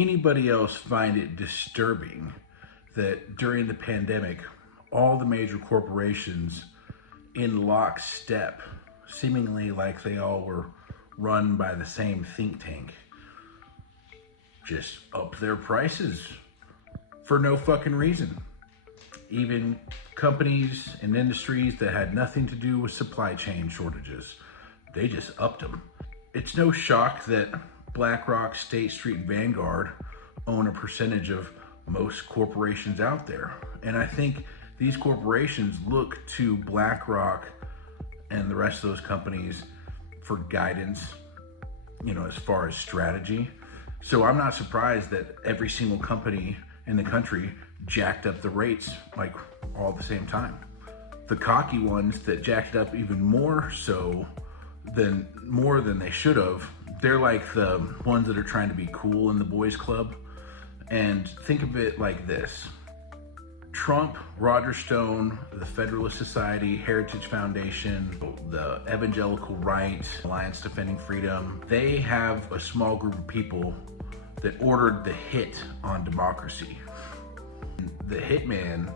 anybody else find it disturbing that during the pandemic, all the major corporations in lockstep, seemingly like they all were run by the same think tank, just upped their prices for no fucking reason? Even companies and industries that had nothing to do with supply chain shortages, they just upped them. It's no shock that BlackRock, State Street, and Vanguard own a percentage of most corporations out there. And I think these corporations look to BlackRock and the rest of those companies for guidance, as far as strategy. So I'm not surprised that every single company in the country jacked up the rates like all at the same time. The cocky ones that jacked it up even more than they should have, they're like the ones that are trying to be cool in the boys club. And think of it like this: Trump, Roger Stone, the Federalist Society, Heritage Foundation, the Evangelical Right, Alliance Defending Freedom, they have a small group of people that ordered the hit on democracy. The hitman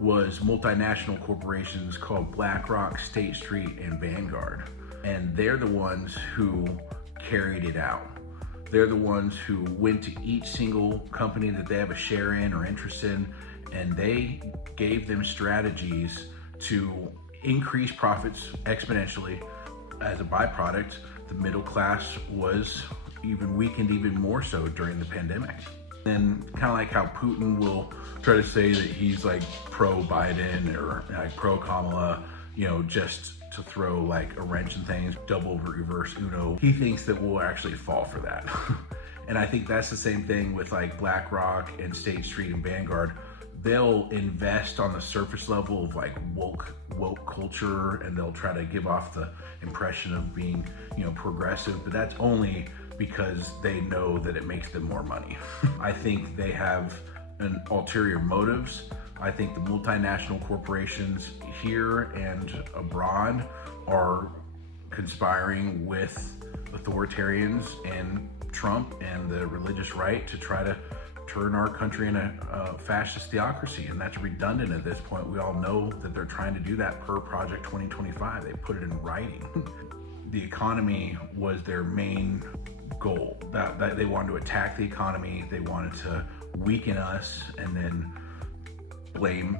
was multinational corporations called BlackRock, State Street, and Vanguard. And they're the ones who carried it out. They're the ones who went to each single company that they have a share in or interest in, and they gave them strategies to increase profits exponentially. As a byproduct, the middle class was even weakened even more so during the pandemic. And kind of like how Putin will try to say that he's like pro-Biden or like pro-Kamala, just to throw like a wrench in things, double reverse Uno. He thinks that we'll actually fall for that. And I think that's the same thing with like BlackRock and State Street and Vanguard. They'll invest on the surface level of like woke culture, and they'll try to give off the impression of being, progressive, but that's only because they know that it makes them more money. I think they have an ulterior motives. I think the multinational corporations here and abroad are conspiring with authoritarians and Trump and the religious right to try to turn our country in a fascist theocracy, and that's redundant at this point. We all know that they're trying to do that per Project 2025. They put it in writing. The economy was their main goal. That they wanted to attack the economy. They wanted to weaken us and then blame,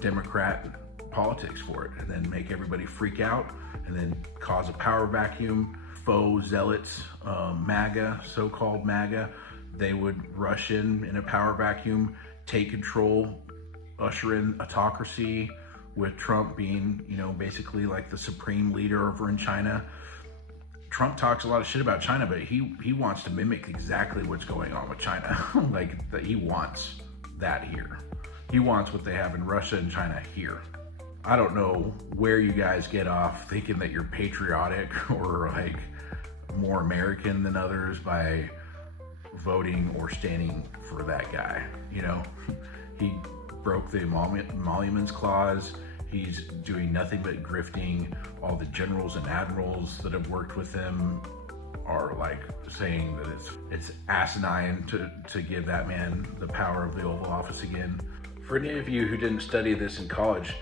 Democrat politics for it, and then make everybody freak out, and then cause a power vacuum. Faux zealots, Maga, so-called Maga, they would rush in a power vacuum, take control, usher in autocracy, with Trump being, basically like the supreme leader over in China. Trump talks a lot of shit about China, but he wants to mimic exactly what's going on with China. Like that, he wants that here. He wants what they have in Russia and China here. I don't know where you guys get off thinking that you're patriotic or like more American than others by voting or standing for that guy. He broke the emoluments clause. He's doing nothing but grifting. All the generals and admirals that have worked with him are like saying that it's asinine to give that man the power of the Oval Office again. For any of you who didn't study this in college,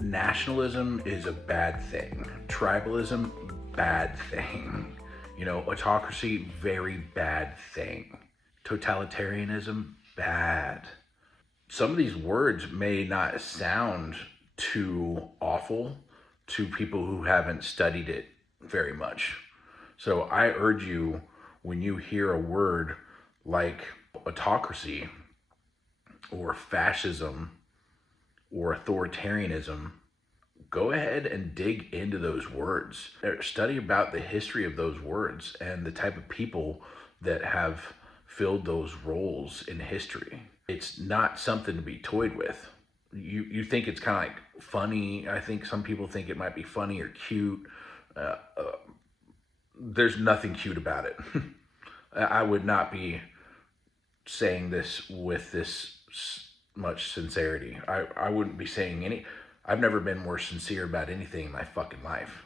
nationalism is a bad thing. Tribalism, bad thing. Autocracy, very bad thing. Totalitarianism, bad. Some of these words may not sound too awful to people who haven't studied it very much. So I urge you, when you hear a word like autocracy or fascism or authoritarianism, go ahead and dig into those words. Study about the history of those words and the type of people that have filled those roles in history. It's not something to be toyed with. You think it's kind of like funny. I think some people think it might be funny or cute. There's nothing cute about it. I would not be saying this with this much sincerity. I wouldn't be saying I've never been more sincere about anything in my fucking life.